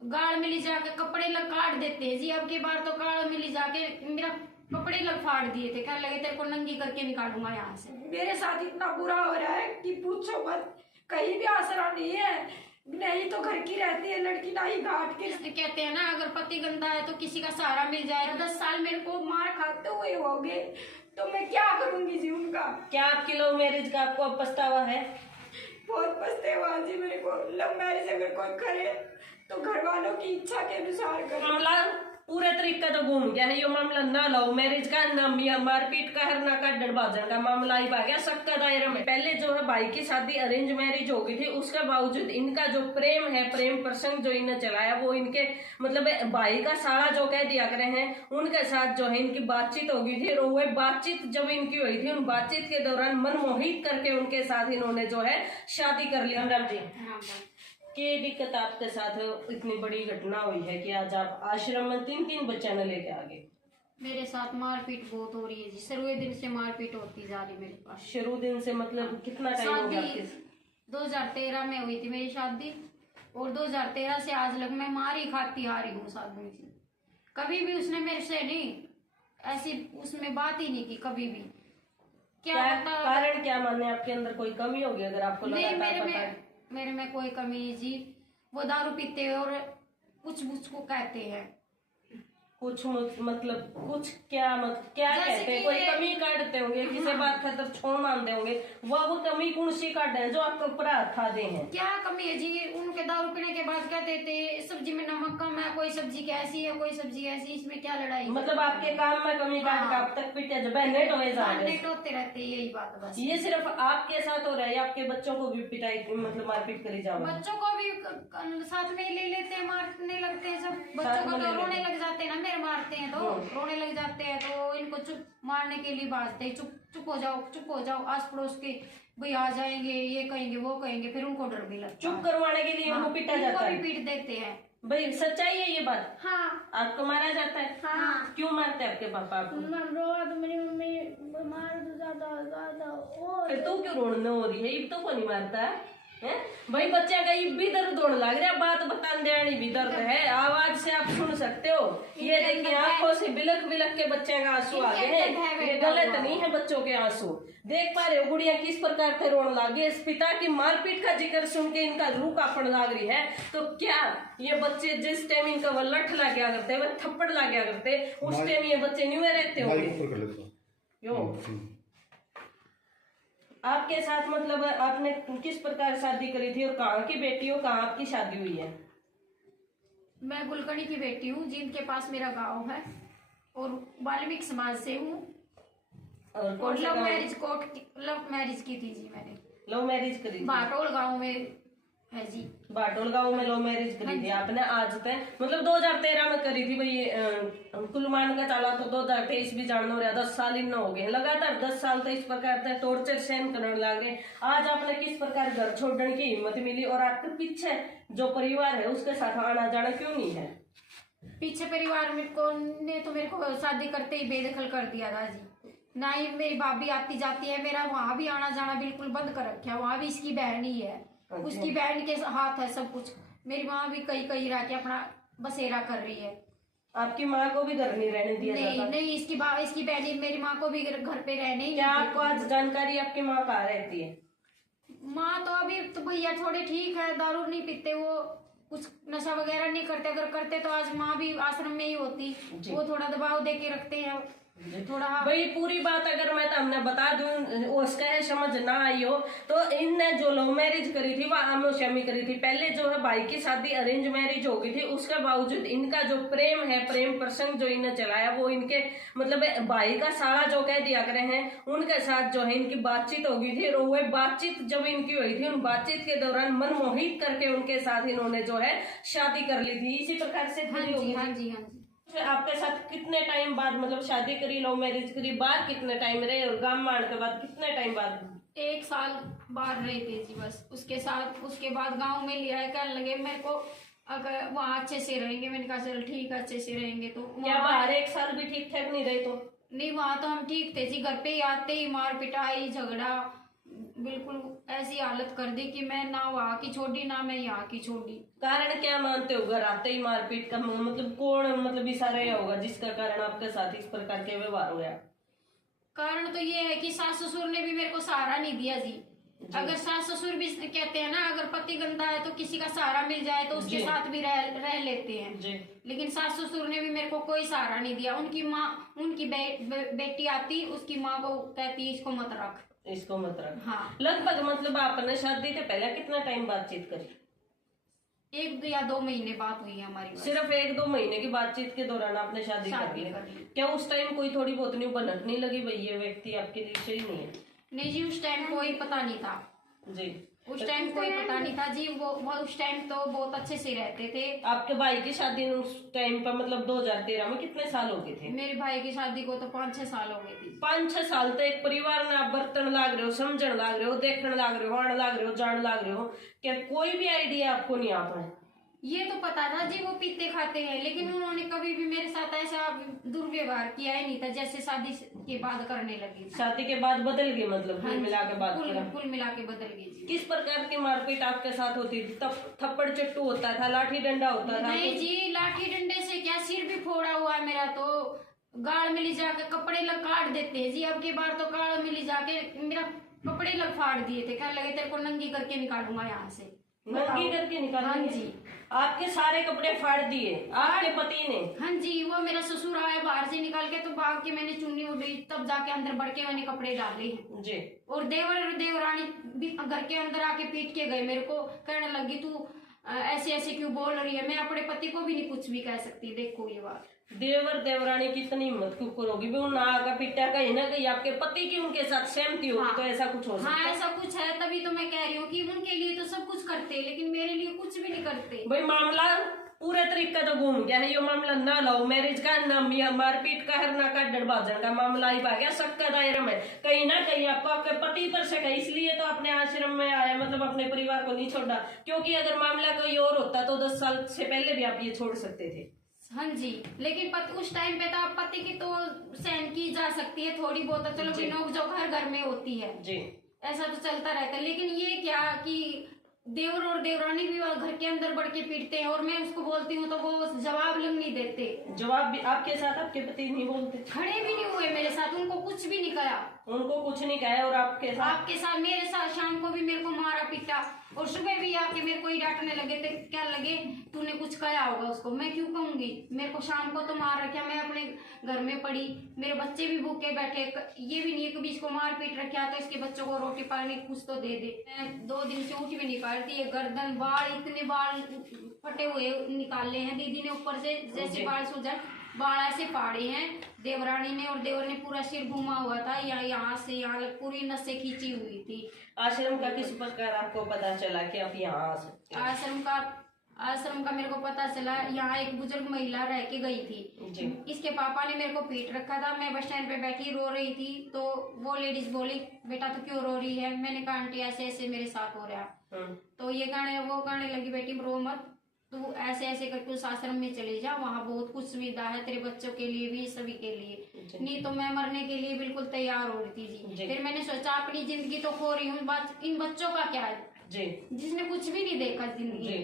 गाड़ में ले जाके कपड़े लग काट देते हैं जी। अब की बार तो गाड़ में ले जाके मेरा कपड़े लग फाड़ दिए थे, कहने लगे तेरे को नंगी करके निकालूंगा यहाँ से। मेरे साथ इतना बुरा हो रहा है कि पूछो मत, कहीं भी आसरा नहीं है, नहीं तो घर की रहती है लड़की, ना ही घाट के। कहते हैं ना अगर पति गंदा है तो किसी का सहारा मिल जाए। 10 साल मेरे को मार खाते हुए हो गए तो मैं क्या करूंगी जी उनका। क्या आपकी लव मैरिज का आपको अब पछतावा है? बहुत पछतावा जी मेरे को। लव मैरिज अगर कोई करे तो घर वालों की इच्छा के अनुसार करे। मामला पूरे तरीका तो घूम गया है ये मामला, ना लव मैरिज का, ना मारपीट का है, ना का डरबाजन का मामला ही आ गया सबका दायरा में। पहले जो है भाई की शादी अरेंज मैरिज हो गई थी, उसके बावजूद इनका जो प्रेम है, प्रेम प्रसंग जो इन्हें चलाया वो इनके मतलब भाई का साला जो कह दिया करे हैं उनके साथ जो है इनकी बातचीत हो गई थी। और वो बातचीत जब इनकी हुई थी, उन बातचीत के दौरान मनमोहित करके उनके साथ इन्होंने जो है शादी कर लिया। राम जी की दिक्कत आपके साथ इतनी बड़ी घटना हुई है कि आज आप आश्रम में 3 बच्चा न लेके आ गए। मेरे साथ मारपीट बहुत हो रही है जी, शुरू दिन से मारपीट होती जा रही मेरे पास। शुरू दिन से मतलब कितना टाइम हो गया आपके? 2013 में हुई थी मेरी शादी और 2013 से आज लग मैं मार ही खाती आ रही हूँ साथ में से। कभी भी उसने मेरे से नहीं ऐसी उसमें बात ही नहीं की कभी भी। क्या कारण क्या माने आपके अंदर कोई कमी होगी अगर आपको लगातार पता है? मेरे में कोई कमी नहीं जी। वो दारू पीते हैं और कुछ मुझको कहते हैं कुछ मतलब कुछ क्या कहते हैं? कोई कमी काटते होंगे, किसी बात खातर छोड़ मानते होंगे, वो कमी कौन सी काटे हैं जो आपको ऊपर था दे हैं? क्या कमी है जी? उनके दारू पीने के बाद कहते थे सब्जी में नमक कम है, कोई सब्जी कैसी है, कोई सब्जी ऐसी, इसमें क्या लड़ाई? मतलब आपके काम में कमी काट अब तक पीटे जब नेट होते रहते यही बात बस। ये सिर्फ आपके साथ हो रहा है या आपके बच्चों को भी पिटाई मतलब मारपीट करी जाओ? बच्चों को भी साथ में ले लेते हैं, मारने लगते हैं। जब बच्चों को तो रोने लग जाते हैं ना, मेरे मारते हैं तो रोने लग जाते हैं तो इनको चुप मारने के लिए बाजते हैं, चुप हो जाओ। आस पड़ोस के भाई आ जाएंगे, ये कहेंगे वो कहेंगे, फिर उनको डर भी लगता है। चुप करवाने के लिए उनको पीटा जाता है, पीट देते हैं। भाई सच्चाई है ये बात? हाँ। आपको मारा जाता है? हाँ। क्यों मारते हैं आपके पापा आपको? तो मेरी मम्मी मार तो ज्यादा। फिर तू क्यों रोने हो रही है? ये तो को नहीं मारता है भाई, बच्चे का ये भी दर्द होने लग रहा है, बात बताने देनी भी दर्द है, आवाज से आप सुन सकते हो। ये देखिए आंखों से बिलक बिलक के बच्चे का आंसू आ गए हैं, ये गलत नहीं है बच्चों के आंसू। देख पा रहे हो गुड़िया किस प्रकार से रोने लगी, इस पिता की मारपीट का जिक्र सुन के इनका रूह कांपने लग रही है। तो क्या ये बच्चे जिस टाइम इनका वो लठ लग गया करते, वह थप्पड़ लग गया करते, उस टाइम ये बच्चे न्यू रहते हो? आपके साथ मतलब आपने किस प्रकार शादी करी थी और कहाँ की बेटी हो, कहाँ आपकी शादी हुई है? मैं गुलकड़ी की बेटी हूँ, जिनके पास मेरा गांव है और वाल्मीकि समाज से हूँ। और लव मैरिज की थी जी मैंने। लव मैरिज करी थी? बाटोल गांव में है जी। बाटोल गांव में लव मैरिज करी थी आपने? आज तक मतलब 2013 में करी थी भाई, कुल मान का चला तो 2023 भी जानना हो रहा, 10 साल इन हो गए लगातार। 10 साल तो इस प्रकार से टॉर्चर सहन करने लगे। आज आपने किस प्रकार घर छोड़ने की हिम्मत मिली और आपके पीछे जो परिवार है उसके साथ आना जाना क्यों नहीं है? पीछे परिवार ने तो मेरे को शादी करते ही बेदखल कर दिया था जी। ना ही मेरी भाभी आती जाती है, मेरा वहां भी आना जाना बिल्कुल बंद कर रखा है। वहां भी इसकी बहन ही है, उसकी बहन के हाथ है सब कुछ। मेरी माँ भी कहीं रह के अपना बसेरा कर रही है। आपकी माँ को भी घर नहीं रहने दिया जाता? नहीं, इसकी बहन मेरी माँ को भी घर पे रहने। क्या आपको आज जानकारी आपकी माँ कहाँ रहती है? माँ तो अभी तो भैया थोड़े ठीक है, दारू नहीं पीते, वो कुछ नशा वगैरह नहीं करते। अगर करते तो आज माँ भी आश्रम में ही होती। वो थोड़ा दबाव दे के रखते हैं थोड़ा। भाई पूरी बात अगर मैं हमने बता दूं उसका है समझ ना आई हो तो इनने जो लव मैरिज करी थी वह आमो सामने करी थी। पहले जो है भाई की शादी अरेंज मैरिज हो गई थी, उसके बावजूद इनका जो प्रेम है, प्रेम प्रसंग जो इन्हें चलाया वो इनके मतलब भाई का साला जो कह दिया करे हैं उनके साथ जो है इनकी बातचीत हो गई थी। और वो बातचीत जब इनकी हुई थी, उन बातचीत के दौरान मनमोहित करके उनके साथ इन्होंने जो है शादी कर ली थी। इसी प्रकार से हाँ जी। आपके साथ कितने टाइम बाद मतलब शादी करी, लव मैरिज करी, बाद कितने टाइम रहे और गांव मान के बाद कितने टाइम बाद? 1 साल बाद रहे थे जी बस। उसके बाद गांव में लिया है, कहने लगे मेरे को अगर वहाँ अच्छे से रहेंगे। मैंने कहा चल ठीक है, अच्छे से रहेंगे। तो क्या बाहर 1 साल भी ठीक ठाक नहीं रहे? तो नहीं, वहाँ तो हम ठीक थे जी। घर पे ही आते ही मार पिटाई झगड़ा बिल्कुल ऐसी हालत कर दी कि मैं ना वहाँ की छोड़ी ना मैं यहाँ की छोड़ी। कारण क्या मानते हो? घर आते ही मारपीट का मतलब कौन मतलब इशारा यह होगा जिसका कारण आपके साथ इस प्रकार के व्यवहार हुआ? कारण तो ये है कि सास ससुर ने भी मेरे को सहारा नहीं दिया जी। अगर सास ससुर भी कहते हैं ना, अगर पति गंदा है तो किसी का सहारा मिल जाए तो उसके साथ भी रह लेते हैं जी। लेकिन सास ससुर ने भी मेरे को कोई सहारा नहीं दिया। उनकी माँ, उनकी बेटी आती, उसकी माँ को कहती इसको मत रख, इसको मत रख। हाँ। लगभग मतलब आपने शादी से पहले कितना टाइम बातचीत करी? 1 या 2 महीने बात हुई है हमारी। सिर्फ 1-2 महीने की बातचीत के दौरान आपने शादी कर ली? क्या उस टाइम कोई थोड़ी बहुत नहीं बनत नहीं लगी भाई ये व्यक्ति आपके लिए सही नहीं है? नहीं जी, उस टाइम कोई पता नहीं था जी। उस टाइम कोई पता नहीं था जी। वो उस टाइम तो बहुत अच्छे से रहते थे। आपके भाई की शादी उस टाइम पर मतलब 2013 में कितने साल हो गए थे? मेरे भाई की शादी को तो 5-6 साल हो गए थे। 5-6 साल तो एक परिवार में आप बर्तन लाग रहे हो, समझण लाग रहे हो, देखने लाग रहे हो, आने लाग रहे हो, जान लाग रहे हो, क्या कोई भी आइडिया आपको नहीं आता है? ये तो पता था जी वो पीते खाते हैं, लेकिन उन्होंने कभी भी मेरे साथ ऐसा दुर्व्यवहार किया ही नहीं था जैसे शादी के बाद करने लगे। शादी के बाद बदल गए मतलब? हाँ, कुल मिला के बात करें, कुल मिला के बदल गए जी। किस प्रकार की मारपीट आपके साथ होती थी? थप्पड़ चट्टू होता था, लाठी डंडा होता था? नहीं जी, लाठी डंडे से क्या, सिर भी फोड़ा हुआ है मेरा तो। गाड़ में ले जाके कपड़े लग काट देते हैं जी। अब की बार तो गाड़ में ले जाके मेरा कपड़े लग फाड़ दिए थे, क्या लगे तेरे को नंगी करके निकालूंगा यहाँ से। नंगी करके निकाल? हाँ जी। आपके सारे कपड़े फाड़ दिए आपके पति ने? हाँ जी, वो मेरा ससुर आया बाहर से निकाल के तो भाग के मैंने चुन्नी उड़ी, तब जाके अंदर बढ़ के मैंने कपड़े डाले जी। और देवरानी भी घर के अंदर आके पीट के गए मेरे को, कहने लगी तू ऐसे ऐसे क्यों बोल रही है। मैं अपने पति को भी नहीं कुछ भी कह सकती। देखो ये बात, देवरानी की इतनी हिम्मत क्यों करोगी? वो ना का पिटा कहीं ना कहीं आपके पति की उनके साथ सहमति होगी। हाँ, तो ऐसा कुछ हो सकता है? हाँ ऐसा कुछ है, तभी तो मैं कह रही हूँ कि उनके लिए तो सब कुछ करते लेकिन मेरे लिए कुछ भी नहीं करते। भाई मामला पूरे तरीका तो घूम गया है। ये मामला ना लव मैरिज का, ना मारपीट का है, ना का डरबाजन का मामला ही पा गया शक का दायरे में। कहीं ना कहीं आपको आपके पति पर शक है, इसलिए तो अपने आश्रम में आया, मतलब अपने परिवार को नहीं छोड़ा। क्योंकि अगर मामला कोई और होता तो 10 साल से पहले भी आप ये छोड़ सकते थे। हाँ जी, लेकिन उस टाइम पे तो पति की तो सहन की जा सकती है थोड़ी बहुत, तो चलो कि नोक झोंक हर घर में होती है जी, ऐसा तो चलता रहता है। लेकिन ये क्या कि देवर और देवरानी भी घर के अंदर बढ़ के पीटते हैं और मैं उसको बोलती हूँ तो वो जवाब नहीं देते। जवाब भी आपके साथ आपके पति नहीं बोलते? खड़े भी नहीं हुए मेरे साथ, उनको कुछ भी नहीं कहा। उनको कुछ नहीं कहा? और आपके साथ मेरे साथ शाम को भी मेरे को मारा पीटा और सुबह भी आके मेरे को ही डांटने लगे थे। क्या लगे तूने कुछ कहा होगा उसको। मैं क्यों कहूंगी, मेरे को शाम को तो मार रखा, मैं अपने घर में पड़ी, मेरे बच्चे भी भूखे बैठे। ये भी नहीं है कभी इसको मार पीट रखा तो इसके बच्चों को रोटी पानी कुछ तो दे दे। मैं 2 दिन से उठ भी नहीं पा रही थी। गर्दन बाल, इतने बाल फटे हुए निकाले हैं दीदी ने ऊपर से, जैसे बाल सूजन बाल ऐसे फाड़े हैं देवरानी ने। और देवर ने पूरा सिर घुमा हुआ था, यहाँ से यहाँ पूरी नसें खींची हुई थी। आश्रम का किस प्रकार आपको पता चला कि आप यहाँ आ सकते? आश्रम का मेरे को पता चला, यहाँ एक बुजुर्ग महिला रह के गई थी जी। इसके पापा ने मेरे को पीट रखा था। मैं बस स्टैंड पे बैठी रो रही थी तो वो लेडीज बोली बेटा तो क्यों रो रही है। मैंने कहा आंटी ऐसे ऐसे मेरे साथ हो रहा। तो ये वो कहने लगी बेटी रो मत, तू ऐसे ऐसे करके उस आश्रम में चले जा, वहाँ बहुत कुछ सुविधा है तेरे बच्चों के लिए भी, सभी के लिए। नहीं तो मैं मरने के लिए बिल्कुल तैयार हो रही थी जी। फिर मैंने सोचा अपनी जिंदगी तो खो रही हूँ, इन बच्चों का क्या है जी, जिसने कुछ भी नहीं देखा जिंदगी।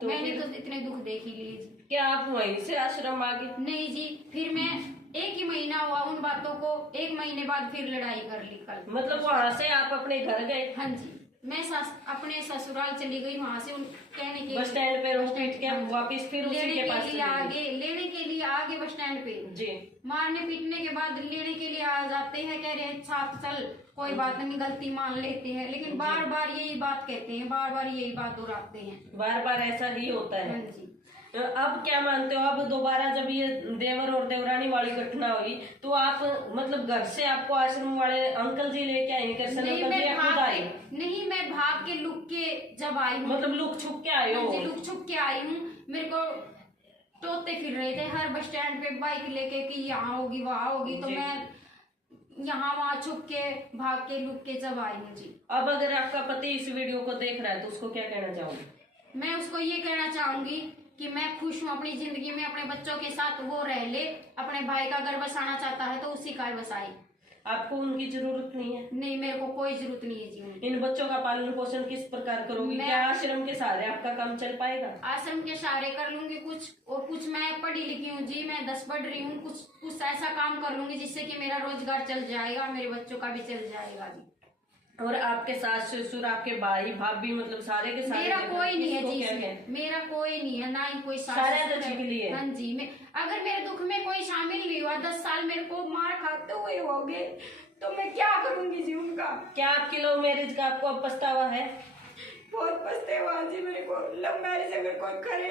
तो मैंने तो इतने दुख देख ही लिए जी। क्या आप वहीं से आश्रम आ गए? नहीं जी, फिर मैं 1 ही महीना हुआ उन बातों को, 1 महीने बाद फिर लड़ाई कर ली कल। मतलब वहाँ से आप अपने घर गए? हाँ जी, मैं अपने ससुराल चली गई। वहाँ से उन कहने के बस स्टैंड पे रोक के वापस फिर उसी के पास लेने के लिए आगे बस स्टैंड पे जी। मारने पीटने के बाद लेने के लिए आ जाते हैं, कह रहे हैं साथ चल कोई बात नहीं, गलती मान लेते हैं। लेकिन बार बार यही बात कहते हैं, बार बार यही बात दोहराते हैं, बार बार ऐसा ही होता है। हाँ जी। अब क्या मानते हो, अब दोबारा जब ये देवर और देवरानी वाली घटना हुई तो आप मतलब घर से आपको आश्रम वाले अंकल जी लेके आए? नहीं, मैं भाग के लुक के जब आई हूँ, मतलब लुक छुप के आए हो? लुक छुप के आई हूँ। मेरे को टोते फिर रहे थे हर बस स्टैंड पे बाइक लेके कि यहाँ होगी वहाँ होगी, तो मैं यहाँ वहाँ छुप के भाग के लुक के जब आई हूँ जी। अब अगर आपका पति इस वीडियो को देख रहा है तो उसको क्या कहना चाहूंगी? मैं उसको ये कहना चाहूंगी कि मैं खुश हूँ अपनी जिंदगी में, अपने बच्चों के साथ वो रह ले, अपने भाई का घर बसाना चाहता है तो उसी का बसाए। आपको उनकी जरूरत नहीं है? नहीं, मेरे को कोई जरूरत नहीं है जी उनकी। इन बच्चों का पालन पोषण किस प्रकार करोगी? मैं- क्या आश्रम के सहारे आपका काम चल पाएगा? आश्रम के सहारे कर लूंगी कुछ, और कुछ मैं पढ़ी लिखी हूँ जी, मैं 10 पढ़ रही हूँ, कुछ ऐसा काम कर लूंगी जिससे कि मेरा रोजगार चल जाएगा, मेरे बच्चों का भी चल जाएगा जी। और आपके सास ससुर, आपके भाई भाभी, मतलब सारे के सारे मेरा कोई नहीं है किसको जी क्या इसमें। कहते? मेरा कोई नहीं है, ना ही कोई सास सारे ससुर दर्जी है। के लिए? हाँ जी, मैं अगर मेरे दुख में कोई शामिल नहीं हुआ, 10 साल मेरे को मार खाते हुए हो गए, तो मैं क्या करूंगी जी उनका। क्या आपकी लव मैरिज का आपको अब पछतावा है? बहुत पछतावा जी मेरे को। लव मैरिज अगर कोई करे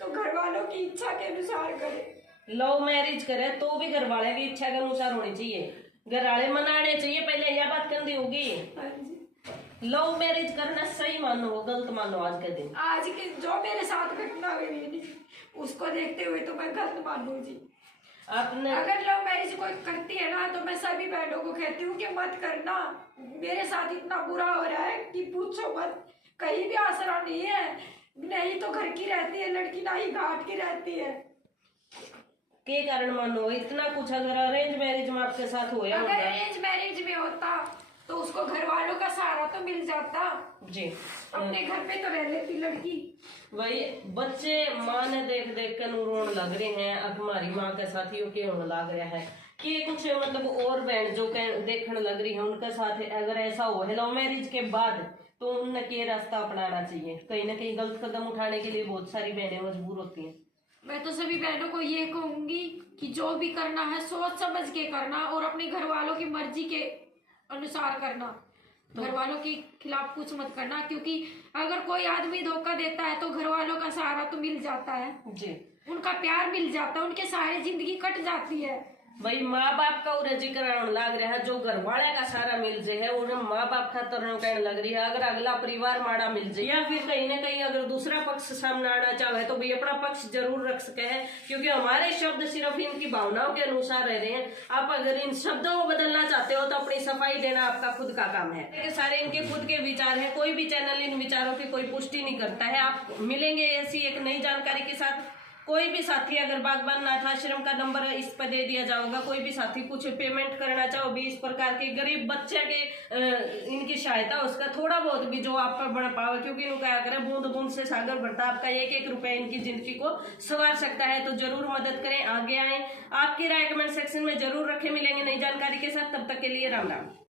तो घर वालों की इच्छा के अनुसार करे। लव मैरिज करे तो भी घर वाले की इच्छा के अनुसार होनी चाहिए, घर वाले मनाने चाहिए, पहले यह बात करनी होगी। हाँ जी। लव मैरिज करना सही मानो गलत मानो आज के दिन? आज के जो मेरे साथ घटना हुई उसको देखते हुए तो मैं गलत मानू जी। आपने अगर लव मैरिज कोई करती है ना तो मैं सभी बहनों को कहती हूँ कि मत करना। मेरे साथ इतना बुरा हो रहा है कि पूछो मत, कहीं भी आसरा नहीं है, नहीं तो घर की रहती है लड़की, ना ही घाट की रहती है। के कारण मानो इतना कुछ? अगर अरेंज मैरिज में आपके साथ होया अगर होता अरेंज मैरिज में होता तो उसको घर वालों का सहारा तो मिल जाता, जी, अपने घर पे तो रह लेती लड़की। वही बच्चे माँ ने देख देख कर रोन लग रहे हैं, अब हमारी माँ के साथ ही के होने लग रहा है कि कुछ मतलब और बहन जो देखने लग रही है उनके साथ अगर ऐसा हो लव मैरिज के बाद, तो उन्हें के रास्ता अपनाना चाहिए। कहीं ना कहीं गलत कदम उठाने के लिए बहुत सारी बहनें मजबूर होती हैं। मैं तो सभी बहनों को ये कहूंगी कि जो भी करना है सोच समझ के करना और अपने घर वालों की मर्जी के अनुसार करना, घर वालों के खिलाफ कुछ मत करना, क्योंकि अगर कोई आदमी धोखा देता है तो घर वालों का सहारा तो मिल जाता है जी, उनका प्यार मिल जाता है, उनके सहारे जिंदगी कट जाती है। भाई माँ बाप का उन्हें जिक्र लग रहा है, जो घर वाले का सारा मिल जाए है उन्हें माँ बाप का तरह कहने लग रही है। अगर अगला परिवार माड़ा मिल जाए या फिर कहीं ना कहीं अगर दूसरा पक्ष सामने आना चाहे तो भाई अपना पक्ष जरूर रख सके है, क्योंकि हमारे शब्द सिर्फ इनकी भावनाओं के अनुसार रह रहे हैं। आप अगर इन शब्दों को बदलना चाहते हो तो अपनी सफाई देना आपका खुद का काम है। ये सारे इनके खुद के विचार है, कोई भी चैनल इन विचारों की कोई पुष्टि नहीं करता है। आप मिलेंगे ऐसी एक नई जानकारी के साथ। कोई भी साथी अगर बागबान नाथ आश्रम का नंबर इस पर दे दिया जाएगा, कोई भी साथी कुछ पेमेंट करना चाहो भी इस प्रकार के गरीब बच्चे के इनकी सहायता उसका थोड़ा बहुत भी जो आप पर बढ़ पावे, क्योंकि इनका अगर बूंद बूंद से सागर बढ़ता, आपका एक एक रुपया इनकी जिंदगी को संवार सकता है। तो जरूर मदद करें, आगे आए, आपकी राय कमेंट सेक्शन में जरूर रखें। मिलेंगे नई जानकारी के साथ, तब तक के लिए राम राम।